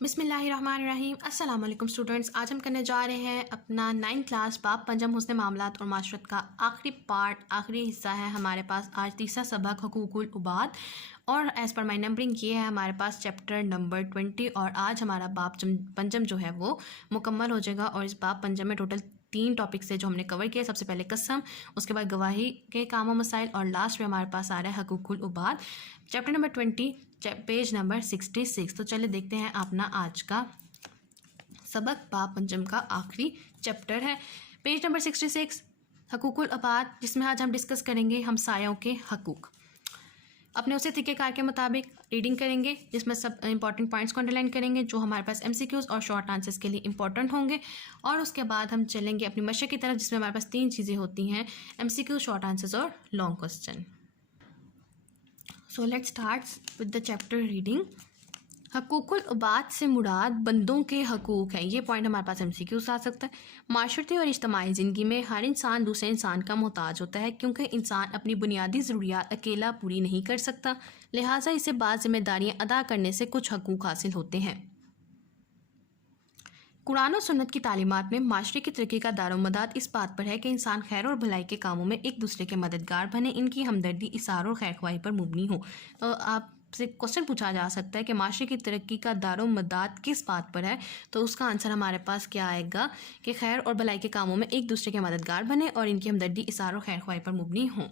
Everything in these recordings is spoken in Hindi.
बिस्मिल्लाहिर्रहमानिर्रहीम। अस्सलाम वालेकुम स्टूडेंट्स। आज हम करने जा रहे हैं अपना 9th क्लास बाब पंजम हुस्न मामलात और माशरत का आखिरी पार्ट, आखिरी हिस्सा है हमारे पास। आज तीसरा सबक हुकूकुल उबाद और एज़ पर माई नंबरिंग ये है हमारे पास चैप्टर नंबर 20 और आज हमारा बाब पंजम जो है वो मुकम्मल हो जाएगा। और इस बाब पंजम में टोटल 3 टॉपिक्स है जो हमने कवर किया। सबसे पहले कसम, उसके बाद गवाही के काम व मसाइल और लास्ट में हमारे पास आ रहा है हुकूकुल उबाद, चैप्टर नंबर 20, पेज नंबर 66। तो चलिए देखते हैं अपना आज का सबक। बाब पंजम का आखिरी चैप्टर है, पेज नंबर 66, हुकूकुल उबाद, जिसमें आज हम डिस्कस करेंगे हमसायों के हकूक़। अपने उसी तरीक़ेकार के मुताबिक रीडिंग करेंगे, जिसमें सब इंपॉर्टेंट पॉइंट्स को अंडरलाइन करेंगे जो हमारे पास MCQs और शॉर्ट आंसर्स के लिए इंपॉर्टेंट होंगे। और उसके बाद हम चलेंगे अपनी मशक़ की तरफ, जिसमें हमारे पास 3 चीज़ें होती हैं, MCQ, शॉर्ट आंसर्स और long question. So let's start with the chapter reading. हकूकुल उबाद से मुराद बंदों के हकूक़ हैं। ये पॉइंट हमारे पास MCQ से आ सकता है। माशरती और इज्तिमाई ज़िंदगी में हर इंसान दूसरे इंसान का मोहताज होता है, क्योंकि इंसान अपनी बुनियादी ज़रूरियात अकेला पूरी नहीं कर सकता, लिहाजा इसे बाज़ ज़िम्मेदारियाँ अदा करने से कुछ हकूक़ हासिल होते हैं। कुरान और सुन्नत की तालीमात में माशरे की तरक्की का दारोमदार इस बात पर है कि इंसान खैर और भलाई के कामों में एक दूसरे के मददगार बने, इनकी हमदर्दी, इसार और खैर ख्वाही पर मुबनी हो। तो आपसे क्वेश्चन पूछा जा सकता है कि माशरे की तरक्की का दारोमदार किस बात पर है, तो उसका आंसर हमारे पास क्या आएगा कि खैर और भलाई के कामों में एक दूसरे के मददगार बने और इनकी हमदर्दी, इसार और खैर ख्वाही पर मुबनी हों।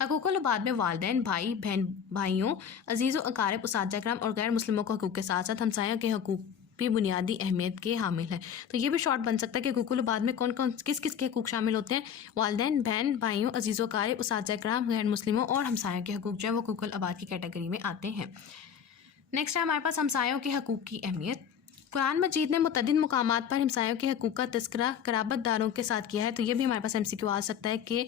हकूकुल उबाद में वालिदैन, भाई बहन, भाइयों, अजीज़ व अकारिब, उसातिज़ा किराम और गैर मुस्लिमों के हकूक़ के साथ साथ हमसाया के हकूक़ भी बुनियादी अहमियत के हामिल है। तो ये भी शॉर्ट बन सकता है कि हुकूकुल उबाद में कौन कौन किस किस के हकूक़ शामिल होते हैं। वालिदैन, बहन, भाइयों, अजीज़ व अकारिब, उसातिज़ा किराम, गैर मुस्लिमों और हमसायों के हकूक़ जो है वो हुकूकुल उबाद की कैटेगरी में आते हैं। नेक्स्ट है हमारे पास हमसायों के हकूक़ की अहमियत। कुरान मजीद ने मुतअद्दिद मुकामात पर हमसायों के हकूक़ का तज़किरा क़राबतदारों के साथ किया है। तो ये भी हमारे पास MCQ आ सकता है कि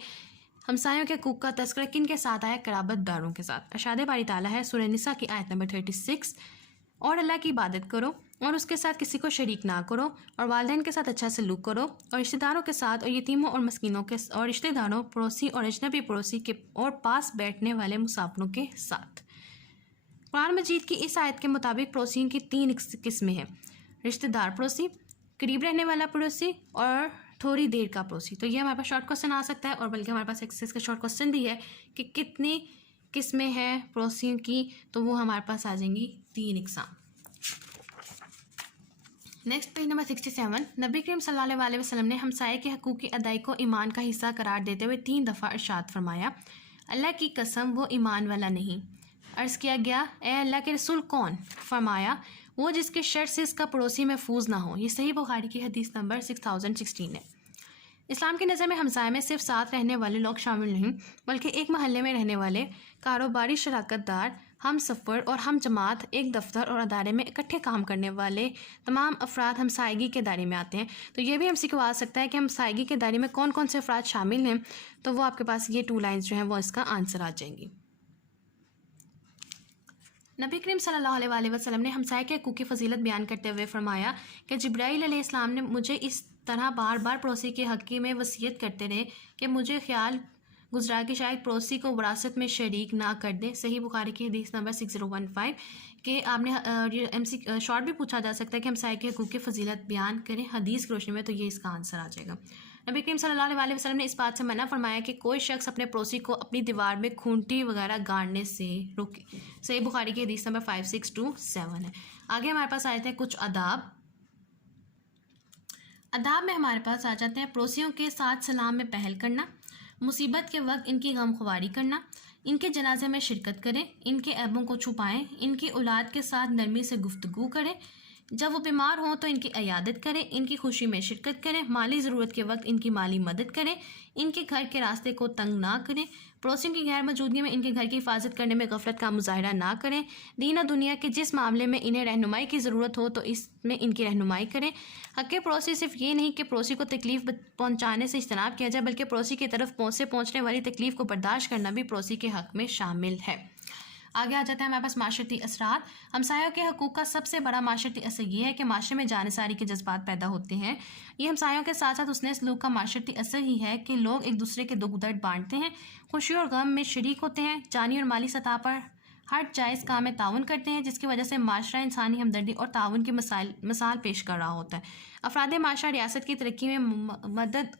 हमसायों के हकूक़ का तज़किरा किन के साथ आया, क़राबतदारों के साथ। इरशाद बारी ताला है सूरह निसा की आयत नंबर 36, और अल्लाह की इबादत करो और उसके साथ किसी को शरीक ना करो और वालिदैन के साथ अच्छा सलूक करो और रिश्तेदारों के साथ और यतीमों और मस्कीनों के और रिश्तेदारों, पड़ोसी और अजनबी पड़ोसी के और पास बैठने वाले मुसाफिरों के साथ। कुरान मजीद की इस आयत के मुताबिक पड़ोसियों की 3 किस्में हैं, रिश्तेदार पड़ोसी, करीब रहने वाला पड़ोसी और थोड़ी देर का पड़ोसी। तो ये हमारे पास शॉर्ट क्वेश्चन आ सकता है, और बल्कि हमारे पास एक्सेस का शॉर्ट क्वेश्चन भी है कि कितनी किस्में हैं पड़ोसियों की, तो वो हमारे पास आ जाएंगी 3 एग्ज़ाम। नेक्स्ट पेज नंबर 67, नबी करीम सल्लल्लाहु अलैहि वसल्लम ने हमसाये के हकूक़ की अदाई को ईमान का हिस्सा करार देते हुए 3 दफ़ा इरशाद फरमाया, अल्लाह की कसम वो ईमान वाला नहीं। अर्ज़ किया गया, ए अल्लाह के रसूल कौन? फरमाया, वो जिसके शर से इसका पड़ोसी महफूज ना हो। ये सही बुखारी की हदीस नंबर 6016 है। इस्लाम की नज़र में हमसाये में सिर्फ साथ रहने वाले लोग शामिल नहीं, बल्कि एक महल्ले में रहने वाले कारोबारी, शराकतदार, हम सफ़र और हम जमात, एक दफ्तर और अदारे में इकट्ठे काम करने वाले तमाम अफराद हमसायगी के दायरे में आते हैं। तो ये भी हमसे आ सकता है कि हमसायगी के दायरे में कौन कौन से अफराद शामिल हैं, तो वो आपके पास ये 2 लाइन्स जो हैं वो इसका आंसर आ जाएंगी। नबी करीम सल्लल्लाहु अलैहि वसल्लम ने हमसाये के हकूक़ की फ़जीलत बयान करते हुए फरमाया कि जिब्राईल अलैहिस्सलाम ने मुझे इस तरह बार बार पड़ोसी के हक़ में वसीयत करते रहे कि मुझे ख्याल गुजरा कि शायद पड़ोसी को विरासत में शरीक ना कर दे। सही बुखारी की हदीस नंबर 6015 के आपने MC शॉर्ट भी पूछा जा सकता है कि हमसाये के हकूक़ की फ़जीलत बयान करें हदीस की रोशनी में, तो ये इसका आंसर आ जाएगा। नबी करीम सल्लल्लाहु अलैहि वसल्लम ने इस बात से मना फरमाया कि कोई शख्स अपने पड़ोसी को अपनी दीवार में खूंटी वगैरह गाड़ने से रोके। सही बुखारी की हदीस नंबर 5627 है। आगे हमारे पास आए थे कुछ अदाब। अदाब में हमारे पास आ जाते हैं पड़ोसियों के साथ सलाम में पहल करना, मुसीबत के वक्त इनकी गमख्वारी करना, इनके जनाजे में शिरकत करें, इनके ऐबों को छुपाएं, इनकी औलाद के साथ नरमी से गुफ्तगू करें, जब वो बीमार हों तो इनकी इयादत करें, इनकी खुशी में शिरकत करें, माली ज़रूरत के वक्त इनकी माली मदद करें, इनके घर के रास्ते को तंग ना करें, पड़ोसियों की गैर मौजूदगी में इनके घर की हिफाजत करने में गफलत का मुजाहरा ना करें, दीन और दुनिया के जिस मामले में इन्हें रहनुमाई की ज़रूरत हो तो इसमें इनकी रहनुमाई करें। हक़ पड़ोसी सिर्फ ये नहीं कि पड़ोसी को तकलीफ़ पहुँचाने से इज्तनाब किया जाए, बल्कि पड़ोसी की तरफ पहुँचने वाली तकलीफ़ को बर्दाश्त करना भी पड़ोसी के हक़ में शामिल है। आगे आ जाता है हमारे पास माशरती असरात। हमसायों के हकूक़ का सबसे बड़ा माशरती असर ये है कि माशरे में जानिसारी के जज्बात पैदा होते हैं। ये हमसायों के साथ साथ उसने सलूक का माशरती असर ही है कि लोग एक दूसरे के दुख दर्द बांटते हैं, खुशी और गम में शरीक होते हैं, जानी और माली सतह पर हर जायज़ काम में ताउन करते हैं, जिसकी वजह से माशरा इंसानी हमदर्दी और ताउन की मिसाल पेश कर रहा होता है। अफराद माशरा रियासत की तरक्की में मदद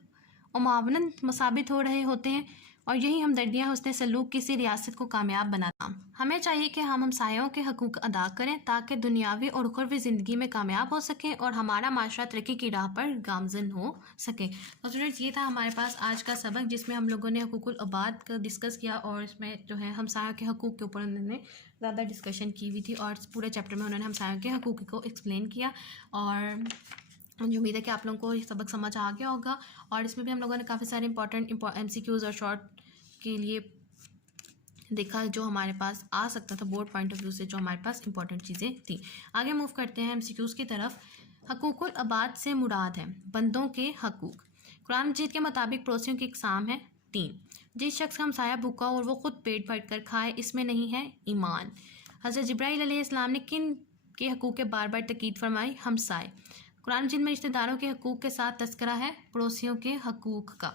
और मुआवनत साबित हो रहे होते हैं, और यही हमदर्दियाँ हुस्न सलूक किसी रियासत को कामयाब बनाता। हमें चाहिए कि हम हमसायों के हकूक़ अदा करें ताकि दुनियावी और उखरवी ज़िंदगी में कामयाब हो सकें और हमारा माशरा तरक्की की राह पर गामज़न हो सके। तो स्टूडेंट्स, ये था हमारे पास आज का सबक, जिसमें हम लोगों ने हकूक़ुल अबाद का डिस्कस किया, और इसमें जो है हमसायों के हकूक़ के ऊपर उन्होंने ज़्यादा डिस्कशन की हुई थी, और पूरे चैप्टर में उन्होंने हमसायों के हकूक़ को एक्सप्लेन किया। और मुझे उम्मीद है कि आप लोगों को ये सबक समझ आ गया होगा, और इसमें भी हम लोगों ने काफ़ी सारे इंपॉर्टेंट MCQs और शॉर्ट के लिए देखा जो हमारे पास आ सकता था बोर्ड पॉइंट ऑफ व्यू से, जो हमारे पास इंपॉर्टेंट चीज़ें थी। आगे मूव करते हैं MCQs की तरफ। हकूक़ुल अबाद से मुराद है बंदों के हकूक़। कुरान मजीद के मुताबिक पड़ोसियों की इकसाम है 3। जिस शख्स का हमसाया भूखा और वो ख़ुद पेट भर कर खाए, इसमें नहीं है ईमान। हज़रत जिब्राईल अलैहिस्सलाम ने किन के हकूक़ के बार बार तकीद फरमाई? हमसाए। कुरान मजीद में रिश्तेदारों के हकूक़ के साथ तस्करा है पड़ोसियों के हकूक़ का।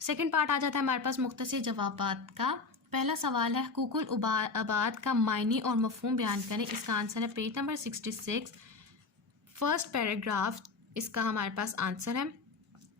सेकंड पार्ट आ जाता है हमारे पास मुख्तसर जवाबात का। पहला सवाल है हकूक़ुल अबाद का मायनी और मफ़हूम बयान करें। इसका आंसर है पेज नंबर 66, फर्स्ट पैराग्राफ। इसका हमारे पास आंसर है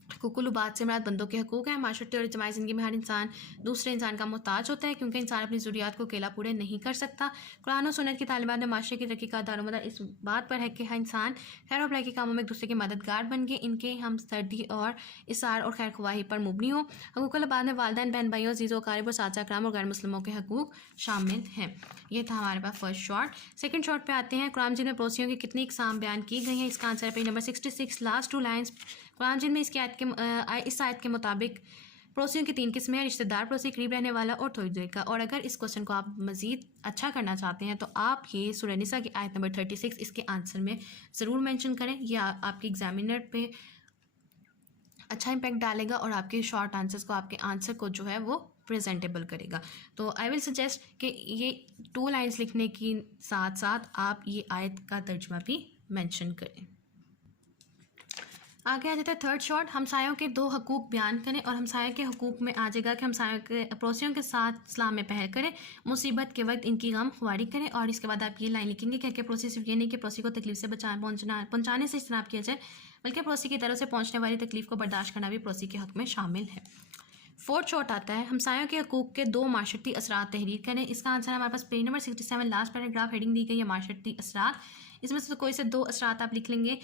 हकूक़ुल अबाद से मुराद बंदों के हकूक़ हैं। माशरती और इज्तिमाई ज़िंदगी में हर इंसान दूसरे इंसान का मोहताज होता है, क्योंकि इंसान अपनी ज़रूरियात को अकेला पूरे नहीं कर सकता। कुरान और सुन्नत की तालीमात में माशरे की तरक्की का दारोमदार इस बात पर है कि हर इंसान खैर और भलाई के कामों में एक दूसरे के मददगार बन के इनके हमदर्दी और इसार और खैर ख्वाही पर मुबनी हो। हकूक़ुल अबाद में वालिदैन, बहन भाइयों, अज़ीज़ों, क़ारिब और साथी कराम और गैर मुस्लिमों के हकूक़ शामिल हैं। ये था हमारे पास फर्स्ट शॉर्ट। सेकंड शॉर्ट पे आते हैं। कुरान मजीद में पड़ोसियों की कितनी इकसाम बयान की गई हैं? इसका आंसर है page number 66, last 2 lines. Quran Majeed में इस आयत के मुताबिक पड़ोसियों की 3 किस्में हैं: रिश्तेदार पड़ोसी, करीब रहने वाला और थोड़ी दूर का। और अगर इस क्वेश्चन को आप मज़ीद अच्छा करना चाहते हैं तो आप ये सूरह निसा की आयत नंबर 36 इसके आंसर में ज़रूर मेंशन करें। यह आपके एग्जामिनर पे अच्छा इम्पैक्ट डालेगा और आपके शॉर्ट आंसर्स को, आपके आंसर को जो है वो प्रेजेंटेबल करेगा। तो आई विल सजेस्ट कि ये 2 लाइन्स लिखने के साथ साथ आप ये आयत का तर्जुमा भी मेंशन करें। आगे आ जाता है थर्ड शॉर्ट। हमसायों के 2 हकूक़ बयान करें, और हमसायों के हकूक़ में आ जाएगा कि हमसायों के पड़ोसियों के साथ इस्लाम में पहल करें, मुसीबत के वक्त इनकी गम खुआरी करें। और इसके बाद आप ये लाइन लिखेंगे कि पड़ोसी सिर्फ ये नहीं कि पड़ोसी को तकलीफ से पहुँचाने से इज्तनाब किया जाए, बल्कि पड़ोसी की तरफ से पहुँचने वाली तकलीफ को बर्दाश्त करना भी पड़ोसी के हक़ में शामिल है। फोर्थ शॉर्ट आता है हमसायों के हकूक़ के 2 माशरती असरात तहरीर करें। इसका आंसर है हमारे पास page number 67, last paragraph, heading दी गई है माशरती असरात। इसमें से कोई से 2 असरात आप लिख लेंगे।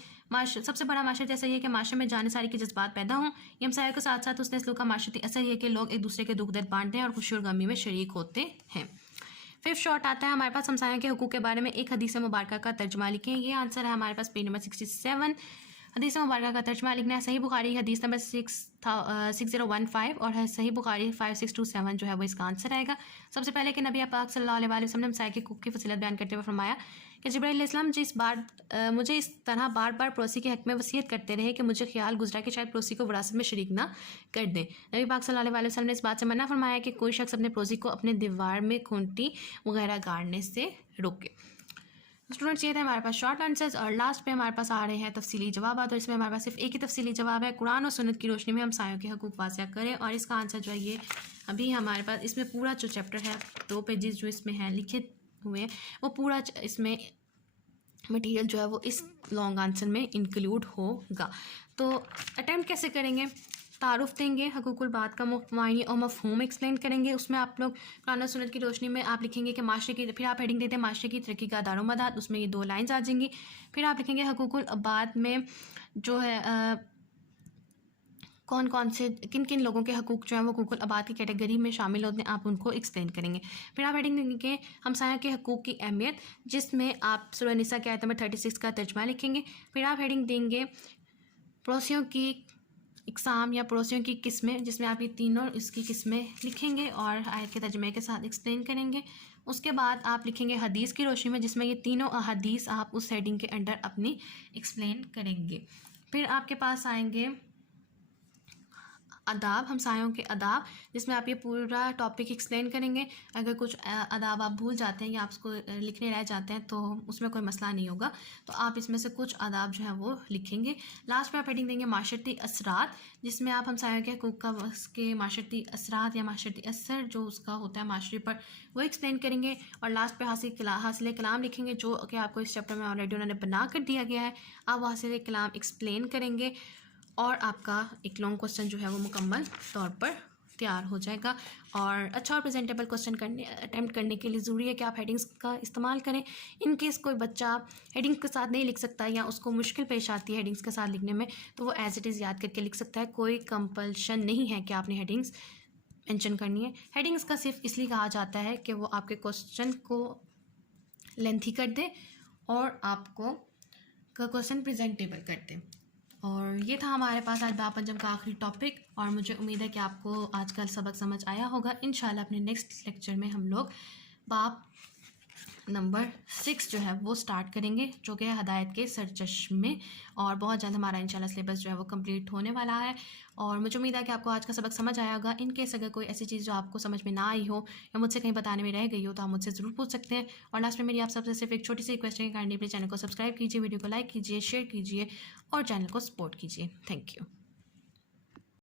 सबसे बड़ा माशरती असर ये है कि माशरे में जानेसारी के जज्बात पैदा हों। ये हमसायों के साथ साथ उसने सलूक का माशरती असर ये कि लोग एक दूसरे के दुख दर्द बांटते हैं और खुशी और गमी में शरीक होते हैं। फिफ्थ शॉर्ट आता है हमारे पास हमसायों के हकूक़ के बारे में एक हदीस मुबारका का तर्जुमा लिखें। ये आंसर है हमारे पास पेज नंबर 67। हदीस मुबारका का तर्जुमा लिखना है। सही बुखारी हदीस नंबर 6015 और है सही बुखारी 5627 जो है वो इसका आंसर आएगा। सबसे पहले कि नबी पाक सल्लल्लाहु अलैहि वसल्लम ने हमसाये के हकूक़ की फजीलत बयान करते हुए फरमाया कि जिब्राईल अलैहिस्सलाम मुझे इस तरह बार बार पड़ोसी के हक़ में वसीयत करते रहे कि मुझे ख्याल गुजरा कि शायद पड़ोसी को विरासत में शरीक ना कर दें। नबी पाक सल्लल्लाहु अलैहि वसल्लम ने इस बात से मना फरमाया कि कोई शख्स अपने पड़ोसी को अपने दीवार में खूंटी वगैरह गाड़ने से रोके। स्टूडेंट्स, ये थे हमारे पास शॉर्ट आंसर्स, और लास्ट पे हमारे पास आ रहे हैं तफसीली जवाब। और इसमें हमारे पास सिर्फ एक ही तफसीली जवाब है, कुरान और सुन्नत की रोशनी में हमसायों के हकूक़ वाज़िया करें। और इसका आंसर जो है ये अभी हमारे पास इसमें पूरा जो चैप्टर है 2 पेजेस जो इसमें हैं लिखे हुए हैं, वो पूरा इसमें मटेरियल जो है वो इस लॉन्ग आंसर में इंक्लूड होगा। तो अटैम्प्ट कैसे करेंगे? तारुफ़ देंगे, हकूक़ुल अबाद का मायने और मफ़हूम एक्सप्लेन करेंगे। उसमें आप लोग कुरान और सुन्नत की रोशनी में आप लिखेंगे कि माशरे की, फिर आप हेडिंग देते हैं माशरे की तरक्की का दारोमदार, उसमें ये 2 लाइन्स आ जाएंगी। फिर आप लिखेंगे हकूक़ुल अबाद में जो है कौन कौन से किन किन लोगों के हकूक़ जो हैं वो हकूक़ुल अबाद की कैटेगरी में शामिल होते हैं, आप उनको एक्सप्लेन करेंगे। फिर आप हेडिंग देंगे हमसाया के हकूक़ की अहमियत, जिसमें आप सूरह निसा की आयत नंबर 36 का तर्जुमा लिखेंगे। फिर आप हेडिंग देंगे पड़ोसियों की इकसाम या पड़ोसियों की किस्में, जिसमें आप ये तीनों इसकी किस्में लिखेंगे और आयत के तर्जुमे के साथ एक्सप्लेन करेंगे। उसके बाद आप लिखेंगे हदीस की रोशनी में, जिसमें ये तीनों अहादीस आप उस हेडिंग के अंडर अपनी एक्सप्लेन करेंगे। फिर आपके पास आएंगे आदाब, हमसायों के आदाब, जिसमें आप ये पूरा टॉपिक एक्सप्लेन करेंगे। अगर कुछ आदाब आप भूल जाते हैं या आप उसको लिखने रह जाते हैं तो उसमें कोई मसला नहीं होगा, तो आप इसमें से कुछ आदाब जो है वो लिखेंगे। लास्ट में आप हेडिंग देंगे माशरती असरात, जिसमें आप हमसायों के हकूक़ का के माशरती असरात या माशरती असर जो उसका होता है माशरे पर, वो एक्सप्लेन करेंगे। और लास्ट पे हासिल कलाम लिखेंगे, जो कि आपको इस चैप्टर में ऑलरेडी उन्होंने बना कर दिया गया है। आप वो हासिल कलाम एक्सप्लेन करेंगे और आपका एक लॉन्ग क्वेश्चन जो है वो मुकम्मल तौर पर तैयार हो जाएगा। और अच्छा और प्रेजेंटेबल क्वेश्चन अटैम्प्ट करने के लिए ज़रूरी है कि आप हेडिंग्स का इस्तेमाल करें। इन केस कोई बच्चा हेडिंग्स के साथ नहीं लिख सकता या उसको मुश्किल पेश आती है हेडिंग्स के साथ लिखने में, तो वो एज इट इज़ याद करके लिख सकता है। कोई कंपल्शन नहीं है कि आपने हेडिंग्स मेंशन करनी है। हेडिंग्स का सिर्फ इसलिए कहा जाता है कि वो आपके क्वेश्चन को लेंथी कर दे और आपको क्वेश्चन प्रेजेंटेबल कर दे। और ये था हमारे पास आज बाब पंजम का आखिरी टॉपिक, और मुझे उम्मीद है कि आपको आज का सबक समझ आया होगा। इंशाल्लाह अपने नेक्स्ट लेक्चर में हम लोग बाब नंबर 6 जो है वो स्टार्ट करेंगे, जो कि है हदायत के सरचश्मे। और बहुत जल्द हमारा इंशाल्लाह सिलेबस जो है वो कंप्लीट होने वाला है। और मुझे उम्मीद है कि आपको आज का सबक समझ आया होगा। इन केस अगर कोई ऐसी चीज़ जो आपको समझ में ना आई हो या मुझसे कहीं बताने में रह गई हो तो आप मुझसे ज़रूर पूछ सकते हैं। और लास्ट में मेरी आप सबसे सिर्फ एक छोटी सी रिक्वेस्ट है कि काइंडली अपने चैनल को सब्सक्राइब कीजिए, वीडियो को लाइक कीजिए, शेयर कीजिए और चैनल को सपोर्ट कीजिए। Thank you.